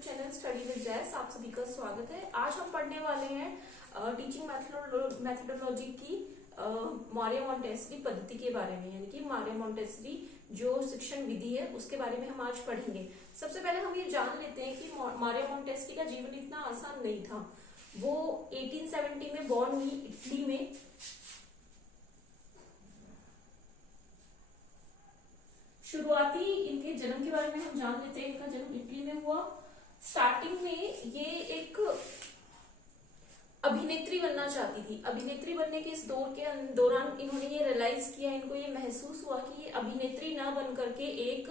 YouTube channel study with जैस, आप सभी का स्वागत है। आज हम पढ़ने वाले हैं टीचिंग मेथोडोलॉजी की मारिया मोंटेसरी पद्धति के बारे में, यानी कि मारिया मोंटेसरी जो शिक्षण विधि है उसके बारे में हम आज पढ़ेंगे। सबसे पहले हम ये जान लेते हैं कि मारिया मोंटेसरी का जीवन इतना आसान नहीं था। वो 1870 में बॉर्न हुई इटली में। शुरुआती इनके जन्म के बारे में हम जान लेते हैं। इनका जन्म इटली में हुआ। स्टार्टिंग में ये एक अभिनेत्री बनना चाहती थी। अभिनेत्री बनने के इस दौर के दौरान इन्होंने ये रियलाइज किया, इनको ये महसूस हुआ कि ये अभिनेत्री ना बन करके एक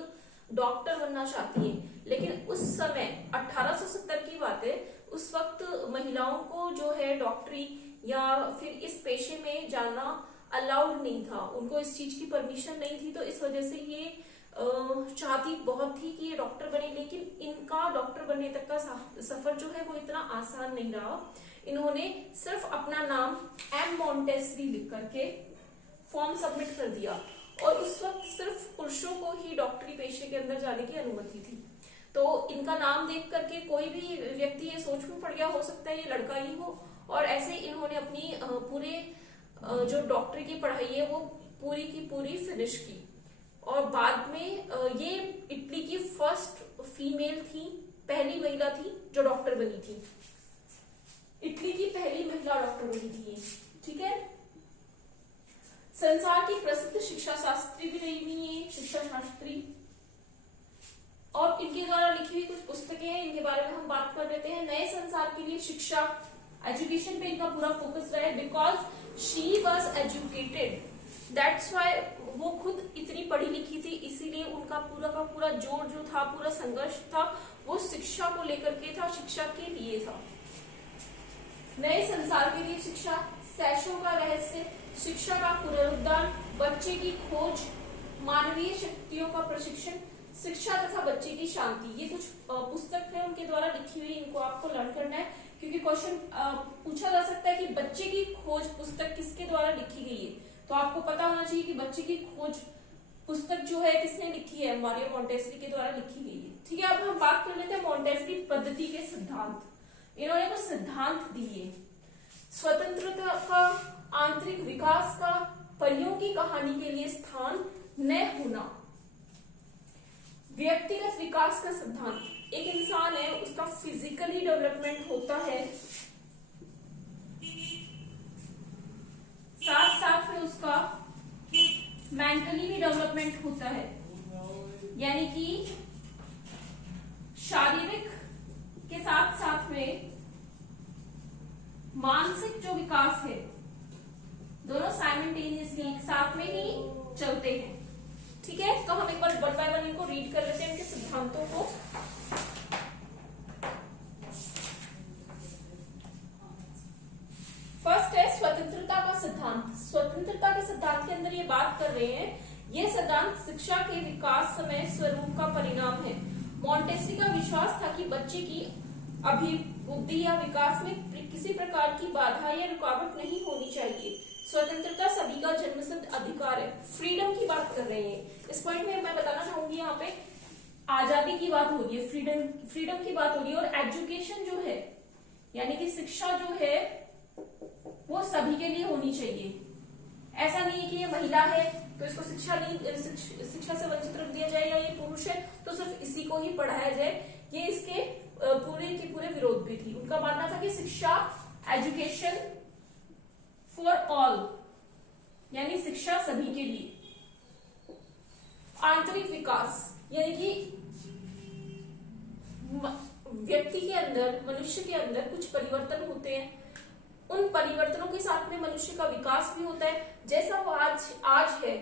डॉक्टर बनना चाहती है। लेकिन उस समय 1870 की बात है, उस वक्त महिलाओं को जो है डॉक्टरी या फिर इस पेशे में जाना अलाउड नहीं था, उनको इस चीज की परमिशन नहीं थी। तो इस वजह से ये चाहती बहुत थी कि ये डॉक्टर बने, लेकिन इनका डॉक्टर बनने तक का सफर जो है वो इतना आसान नहीं रहा। इन्होंने सिर्फ अपना नाम एम मोंटेसरी लिख करके फॉर्म सबमिट कर दिया, और उस वक्त सिर्फ पुरुषों को ही डॉक्टरी पेशे के अंदर जाने की अनुमति थी। तो इनका नाम देख करके कोई भी व्यक्ति ये सोच में पड़ गया, हो सकता है ये लड़का ही हो, और ऐसे इन्होंने अपनी पूरे जो डॉक्टरी की पढ़ाई है वो पूरी की पूरी फिनिश की। और बाद में ये इटली की फर्स्ट फीमेल थी, पहली महिला थी जो डॉक्टर बनी थी। इटली की पहली महिला डॉक्टर बनी थी, ठीक है। संसार की प्रसिद्ध शिक्षा शास्त्री भी रही हुई है, शिक्षा शास्त्री। और इनके द्वारा लिखी हुई कुछ पुस्तकें हैं, इनके बारे में हम बात कर लेते हैं। नए संसार के लिए शिक्षा, एजुकेशन पे इनका पूरा फोकस रहा है। Because she was educated, that's why वो खुद इतनी पढ़ी लिखी थी, इसीलिए उनका पूरा का पूरा जोर जो था, पूरा संघर्ष था, वो शिक्षा को लेकर के था, शिक्षा के लिए था। नए संसार के लिए शिक्षा, सैशों का रहस्य, शिक्षा का पुनरुद्धार, बच्चे की खोज, मानवीय शक्तियों का प्रशिक्षण, शिक्षा तथा बच्चे की शांति। ये कुछ पुस्तक है उनके द्वारा लिखी हुई, इनको आपको लर्न करना है, क्योंकि क्वेश्चन पूछा जा सकता है कि बच्चे की खोज पुस्तक किसके द्वारा लिखी गई है। तो आपको पता होना चाहिए कि बच्चे की खोज पुस्तक जो है किसने लिखी है, मारिया मोंटेसरी के द्वारा लिखी गई है, ठीक है। अब हम बात कर लेते हैं मोंटेसरी पद्धति के सिद्धांत। इन्होंने कुछ सिद्धांत दिए। स्वतंत्रता का, आंतरिक विकास का, परियों की कहानी के लिए स्थान न होना, व्यक्तिगत विकास का सिद्धांत। एक इंसान है, उसका फिजिकली डेवलपमेंट होता है, साथ साथ में उसका मेंटली भी डेवलपमेंट होता है, यानी कि शारीरिक के साथ साथ में मानसिक जो विकास है, दोनों साइमल्टेनियसली एक साथ में ही चलते हैं, ठीक है। तो हम एक बार वन बाय वन इनको रीड कर लेते हैं, इनके सिद्धांतों को। फर्स्ट है स्वतंत्रता का सिद्धांत। स्वतंत्रता के सिद्धांत के अंदर ये बात कर रहे हैं, ये सिद्धांत शिक्षा के विकास समय स्वरूप का परिणाम है। मोंटेसरी का विश्वास था कि बच्चे की अभिबुद्धि या विकास में किसी प्रकार की बाधा या रुकावट नहीं होनी चाहिए। स्वतंत्रता सभी का जन्मसिद्ध अधिकार है। फ्रीडम की बात कर रहे हैं। इस पॉइंट में मैं बताना चाहूंगी, यहाँ पे आजादी की बात हो रही है, फ्रीडम की बात हो रही है। और एजुकेशन जो है, यानी कि शिक्षा जो है वो सभी के लिए होनी चाहिए। ऐसा नहीं है कि ये महिला है तो इसको शिक्षा से वंचित रख दिया जाए, या ये पुरुष है तो सिर्फ इसी को ही पढ़ाया जाए। ये इसके पूरे के पूरे विरोध भी थी। उनका मानना था कि शिक्षा, एजुकेशन फॉर ऑल, यानी शिक्षा सभी के लिए। आंतरिक विकास, यानी कि व्यक्ति के अंदर, मनुष्य के अंदर कुछ परिवर्तन होते हैं, उन परिवर्तनों के साथ में मनुष्य का विकास भी होता है। जैसा वो आज है,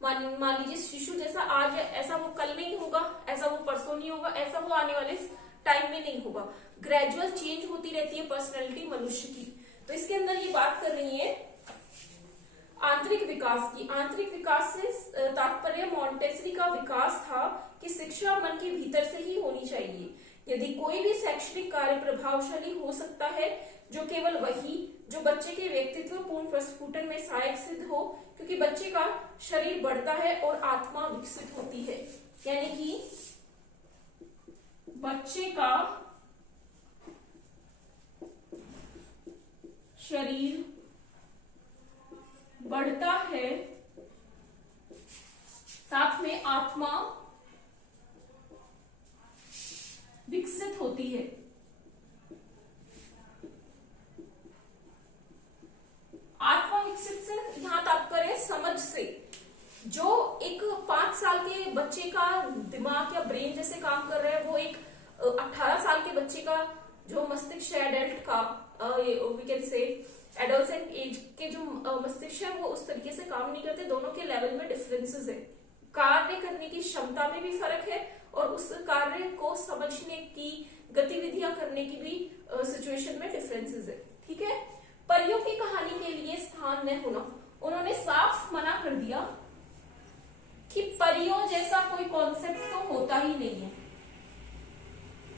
मान लीजिए शिशु जैसा आज है, ऐसा वो कल नहीं होगा, ऐसा वो परसों नहीं होगा, ऐसा वो आने वाले टाइम में नहीं होगा। ग्रेजुअल चेंज होती रहती है पर्सनैलिटी मनुष्य की। तो इसके अंदर ये बात कर रही है आंतरिक विकास की। आंतरिक विकास से तात्पर्य मोंटेसरी का विकास था कि शिक्षा मन के भीतर से ही होनी चाहिए। यदि कोई भी शैक्षणिक कार्य प्रभावशाली हो सकता है जो केवल वही जो बच्चे के व्यक्तित्व पूर्ण प्रस्फुटन में सहायक सिद्ध हो, क्योंकि बच्चे का शरीर बढ़ता है और आत्मा विकसित होती है। यानी कि बच्चे का शरीर बढ़ता है, साथ में आत्मा विकसित होती है। आत्मा विकसित से यहां तात्पर्य समझ से। जो एक 5 साल के बच्चे का दिमाग या ब्रेन जैसे काम कर रहा है, वो एक 18 साल के बच्चे का जो मस्तिष्क है, एडल्ट का we can say adolescent age के जो मस्तिष्क है, वो उस तरीके से काम नहीं करते। दोनों के लेवल में डिफरेंसेस है। कार्य करने की क्षमता में भी फर्क है और उस कार्य को समझने की, गतिविधियां करने की भी सिचुएशन में डिफरेंसेस है। ठीक है। परियों की कहानी के लिए स्थान न होना, उन्होंने साफ मना कर दिया कि परियों जैसा कोई कॉन्सेप्ट तो होता ही नहीं है।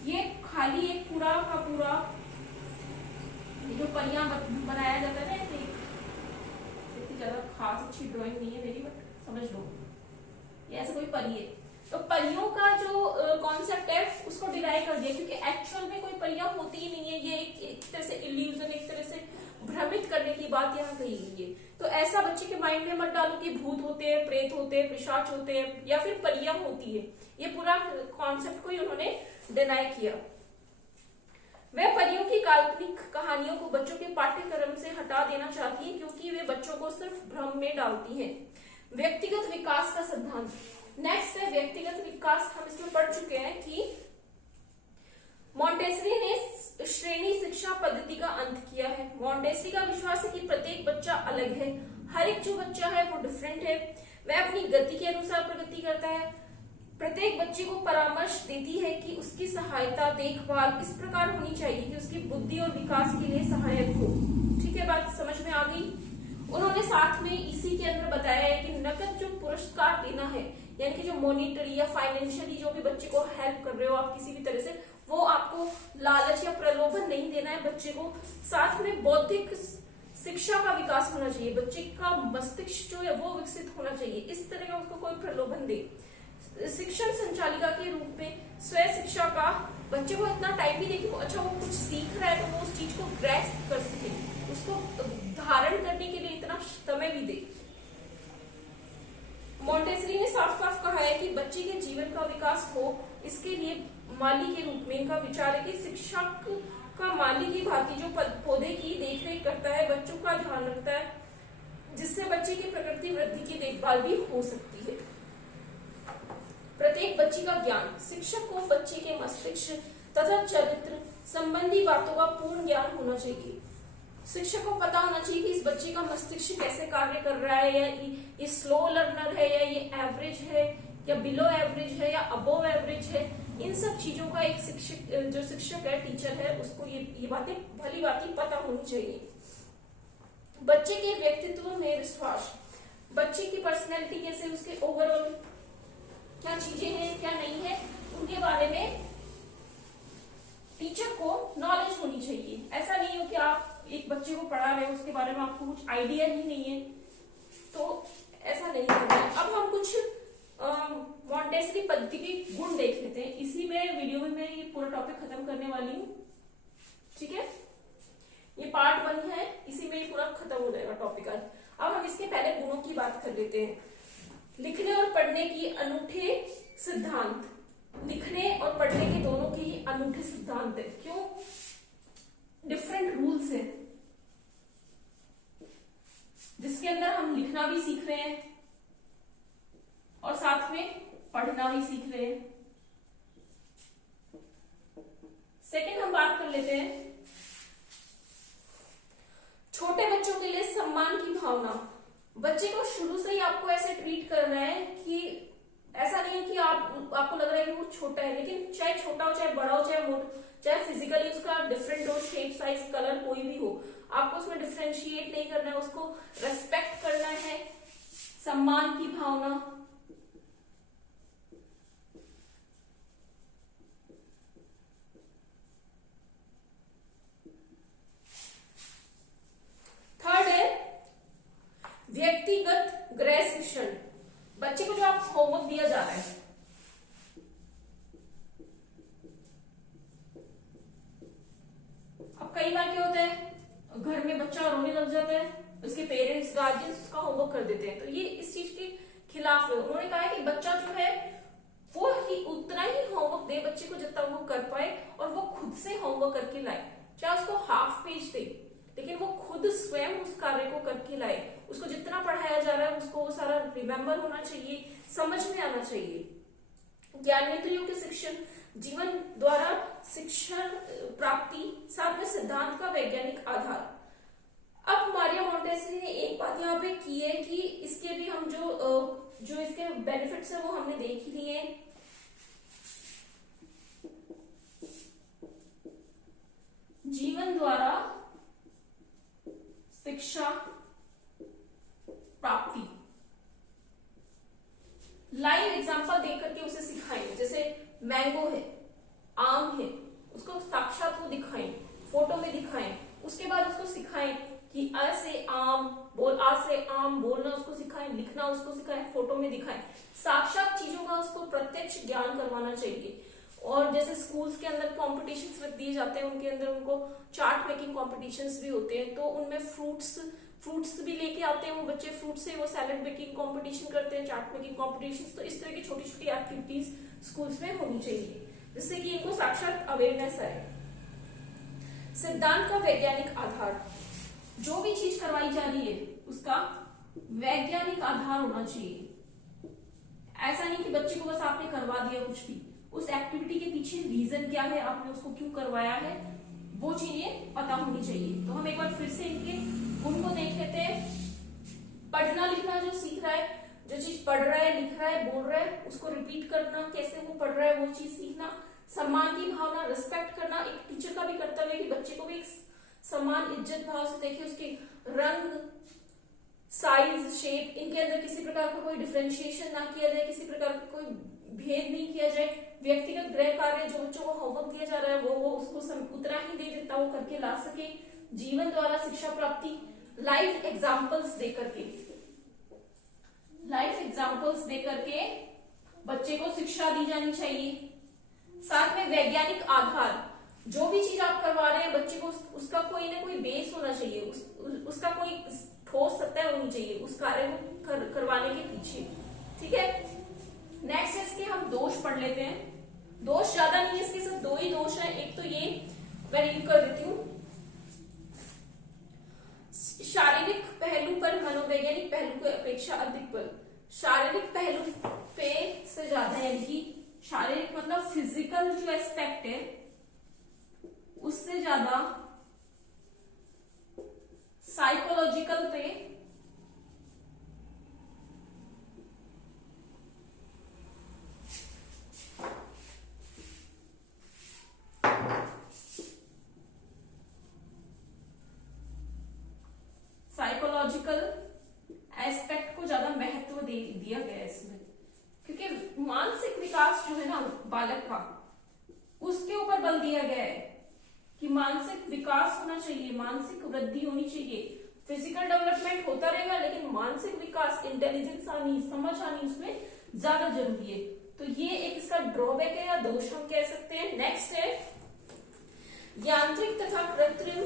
ये खाली एक पूरा का पूरा जो परियां बनाया जाता है ना, ऐसे इतनी ज्यादा खास अच्छी ड्राइंग नहीं है मेरी, बट समझ लो ये ऐसा कोई परी है। तो परियों का जो कॉन्सेप्ट है उसको डिराइव कर दिया, क्योंकि एक्चुअल में कोई परियां होती ही नहीं है। ये एक तरह से इल्यूजन, एक तरह से भ्रमित करने की बात यहाँ कही गई है। तो ऐसा बच्चे के माइंड में मत डालो कि भूत होते हैं, प्रेत होते हैं, पिशाच होते हैं या फिर परियां होती है। ये पूरा कॉन्सेप्ट को ही उन्होंने डिनाई किया। वह परियों की काल्पनिक कहानियों को बच्चों के पाठ्यक्रम से हटा देना चाहती है, क्योंकि वे बच्चों को सिर्फ भ्रम में डालती हैं। व्यक्तिगत विकास का सिद्धांत। नेक्स्ट है व्यक्तिगत विकास। हम इसमें पढ़ चुके हैं कि मॉन्टेसरी ने श्रेणी शिक्षा पद्धति का अंत किया है। मॉन्टेसरी का विश्वास है कि प्रत्येक बच्चा अलग है, हर एक जो बच्चा है वो डिफरेंट है, वह अपनी गति के अनुसार प्रगति करता है। प्रत्येक बच्चे को परामर्श देती है कि उसकी सहायता, देखभाल इस प्रकार होनी चाहिए कि उसकी बुद्धि और विकास के लिए सहायक हो। ठीक है, बात समझ में आ गई। उन्होंने साथ में इसी के अंदर बताया है कि नकद जो पुरस्कार देना है, यानी कि जो मॉनिटरी या फाइनेंशियली जो भी बच्चे को हेल्प कर रहे हो आप किसी भी तरह से, वो आपको लालच या प्रलोभन नहीं देना है बच्चे को। साथ में बौद्धिक शिक्षा का विकास होना चाहिए, बच्चे का मस्तिष्क जो है वो विकसित होना चाहिए। इस तरह का उसको कोई प्रलोभन दे। शिक्षण संचालिका के रूप में स्वय शिक्षा का, बच्चे को इतना टाइम भी दे कि वो अच्छा वो कुछ सीख रहा है तो वो उस चीज को ग्रैस्प कर सके, उसको धारण करने के लिए इतना समय भी दे। मॉन्टेसरी ने साफ साफ कहा है कि बच्चे के जीवन का विकास हो, इसके लिए माली के रूप में इनका विचार है कि शिक्षक का माली की भांति जो पौधे की देखरेख करता है, बच्चों का ध्यान रखता है, जिससे बच्चे की प्रकृति वृद्धि की देखभाल भी हो सकती है। प्रत्येक बच्चे का ज्ञान। शिक्षक को बच्चे के मस्तिष्क तथा चरित्र संबंधी बातों का पूर्ण ज्ञान होना चाहिए। शिक्षक को पता होना चाहिए कि इस बच्चे का मस्तिष्क कैसे कार्य कर रहा है, या ये स्लो लर्नर है, या ये एवरेज है, या बिलो एवरेज है, या अबोव एवरेज है। इन सब चीजों का एक शिक्षक, जो शिक्षक है, टीचर है, उसको ये बातें भली बातें पता होनी चाहिए। बच्चे के व्यक्तित्व में विश्वास। बच्चे की पर्सनैलिटी कैसे, उसके ओवरऑल क्या चीजें हैं, क्या नहीं है, उनके बारे में टीचर को नॉलेज होनी चाहिए। ऐसा नहीं हो कि आप एक बच्चे को पढ़ा रहे हो, उसके बारे में आपको कुछ आइडिया ही नहीं है, तो ऐसा नहीं करना है। अब हम कुछ मॉन्टेसरी पद्धति के गुण देख लेते हैं। इसी में वीडियो में मैं ये पूरा टॉपिक खत्म करने वाली हूँ। ठीक है, ये पार्ट 1 है, इसी में ये पूरा खत्म हो जाएगा टॉपिक आज। अब हम इसके पहले गुणों की बात कर लेते हैं। लिखने और पढ़ने की अनूठे सिद्धांत। लिखने और पढ़ने के दोनों के ही अनूठे सिद्धांत है। क्यों? डिफरेंट रूल्स हैं, जिसके अंदर हम लिखना भी सीख रहे हैं और साथ में पढ़ना भी सीख रहे हैं। सेकंड हम बात कर लेते हैं छोटे बच्चों के लिए सम्मान की भावना। बच्चे को शुरू से ही आपको ऐसे ट्रीट करना है कि ऐसा नहीं है कि आपको लग रहा है कि वो छोटा है, लेकिन चाहे छोटा हो, चाहे बड़ा हो, चाहे मोटा, चाहे फिजिकली उसका डिफरेंट हो, शेप, साइज, कलर कोई भी हो, आपको उसमें डिफरेंशिएट नहीं करना है, उसको रेस्पेक्ट करना है। सम्मान की भावना। थर्ड है व्यक्तिगत गृह शिक्षण। बच्चे को जो आप होमवर्क दिया जा रहा है, होता है, उसके पेरेंट्स गार्जियंस उसका होमवर्क कर देते हैं, तो ये इस चीज के खिलाफ है। उन्होंने कहा है कि बच्चा जो है वो ही उतना ही होमवर्क दे बच्चे को जितना वो कर पाए, और वो खुद से होमवर्क करके लाए, चाहे उसको हाफ पेज दे, लेकिन वो खुद स्वयं उस कार्य को करके लाए। उसको जितना पढ़ाया जा रहा है उसको वो सारा रिमेम्बर होना चाहिए, समझ में आना चाहिए। ज्ञानेंद्रियों के शिक्षण, जीवन द्वारा शिक्षण प्राप्ति, साथ में सिद्धांत का वैज्ञानिक आधार। अब मारिया मोंटेसरी ने एक बात यहाँ पे की है कि इसके भी हम जो इसके बेनिफिट्स है वो हमने देख ही लिए। जीवन द्वारा शिक्षा प्राप्ति, लाइव एग्जांपल देख करके उसे सिखाएं। जैसे मैंगो है, आम है, उसको साक्षात को दिखाएं, फोटो में दिखाएं, उसके बाद उसको सिखाएं कि आ से आम बोलना उसको सिखाएं, लिखना उसको सिखाएं, फोटो में दिखाएं। साक्षात चीजों का उसको प्रत्यक्ष ज्ञान करवाना चाहिए। और जैसे स्कूल्स के अंदर कॉम्पिटिशन्स रख दिए जाते हैं, उनके अंदर उनको चार्ट मेकिंग कॉम्पिटिशन्स भी होते हैं, तो उनमें फ्रूट्स भी लेके आते हैं वो बच्चे, फ्रूट से वो सैलेड मेकिंग कंपटीशन करते हैं, चाट मेकिंग कॉम्पिटिशन। तो इस तरह की छोटी छोटी एक्टिविटीज स्कूल्स में होनी चाहिए, जिससे कि इनको साक्षात अवेयरनेस आए। सिद्धांत का वैज्ञानिक आधार, जो भी चीज करवाई जा रही है उसका वैज्ञानिक आधार होना चाहिए। ऐसा नहीं कि बच्चे को बस आपने करवा दिया कुछ भी, उस एक्टिविटी के पीछे रीजन क्या है, आपने उसको क्यों करवाया है, वो चीजें पता होनी चाहिए। तो हम एक बार फिर से इनके गुण को देख लेते हैं। पढ़ना लिखना जो सीख रहा है, जो चीज पढ़ रहा है, लिख रहा है, बोल रहा है, उसको रिपीट करना, कैसे वो पढ़ रहा है वो चीज सीखना। सम्मान की भावना, रिस्पेक्ट करना, एक टीचर का भी कर्तव्य है कि बच्चे को भी एक सम्मान इज्जत भाव से देखे, उसके रंग, साइज, शेप, इनके अंदर किसी प्रकार का कोई डिफरेंशिएशन ना किया जाए, किसी प्रकार का कोई भेद नहीं किया जाए। व्यक्तिगत गृह कार्य, जो बच्चों को होमवर्क दिया जा रहा है वो उसको उतना ही दे जितना वो करके ला सके। जीवन द्वारा शिक्षा प्राप्ति, लाइफ एग्जाम्पल्स देकर के बच्चे को शिक्षा दी जानी चाहिए। साथ में वैज्ञानिक आधार, जो भी चीज आप करवा रहे हैं बच्चे को उसका कोई ना कोई बेस होना चाहिए, उसका कोई ठोस सत्ता होनी चाहिए उस कार्य को करवाने के पीछे। ठीक है, नेक्स्ट इसके हम दोष पढ़ लेते हैं। दोष ज्यादा नहीं है, इसके सिर्फ दो ही दोष हैं। एक तो ये मैं रीड कर देती हूँ, शारीरिक पहलू पर मनोवैज्ञानिक पहलू की अपेक्षा अधिक बल। शारीरिक पहलू पे से ज्यादा, यानी कि शारीरिक मतलब फिजिकल जो एस्पेक्ट है उससे ज्यादा साइकोलॉजिकल पे साइकोलॉजिकल एस्पेक्ट को ज्यादा महत्व दिया गया है इसमें, क्योंकि मानसिक विकास जो है ना बालक का, उसके ऊपर बल दिया गया है कि मानसिक विकास होना चाहिए, मानसिक वृद्धि होनी चाहिए। फिजिकल डेवलपमेंट होता रहेगा लेकिन मानसिक विकास, इंटेलिजेंस आनी, समझ आनी उसमें ज्यादा जरूरी है। तो ये एक इसका ड्रॉबैक है या दोष हम कह सकते हैं। नेक्स्ट है यांत्रिक तथा कृत्रिम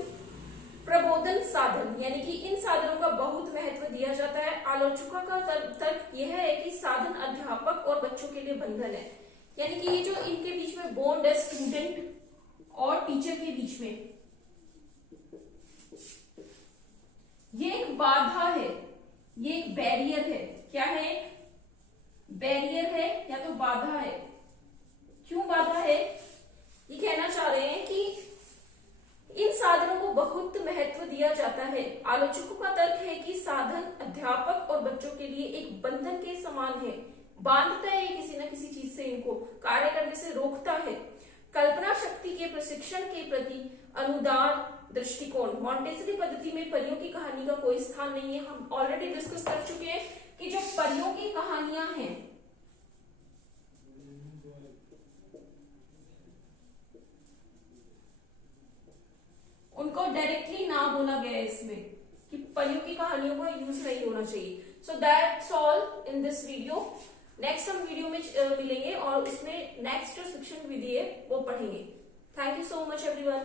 प्रबोधन साधन, यानी कि इन साधनों का बहुत महत्व दिया जाता है। आलोचकों का तर्क यह है कि साधन अध्यापक और बच्चों के लिए बंधन है, यानी कि ये जो इनके बीच में बॉन्ड है स्टूडेंट और टीचर के बीच में, ये एक बाधा है, ये एक बैरियर है। क्या है? बैरियर है या तो बाधा है। क्यों बाधा है? ये कहना चाह रहे हैं कि इन साधनों को बहुत महत्व दिया जाता है। आलोचकों का तर्क है कि साधन अध्यापक और बच्चों के लिए एक बंधन के समान है, बांधता है किसी न किसी चीज से, इनको कार्य करने से रोकता है। कल्पना शक्ति के प्रशिक्षण के प्रति अनुदान दृष्टिकोण, मॉन्टेसरी पद्धति में परियों की कहानी का कोई स्थान नहीं है। हम ऑलरेडी डिस्कस कर चुके हैं कि जो परियों की कहानियां हैं उनको डायरेक्टली ना बोला गया है इसमें कि परियों की कहानियों का यूज नहीं होना चाहिए। So that's all in this video. Next हम वीडियो में मिलेंगे और इसमें नेक्स्ट जो शिक्षण विधि है वो पढ़ेंगे। Thank you so much everyone.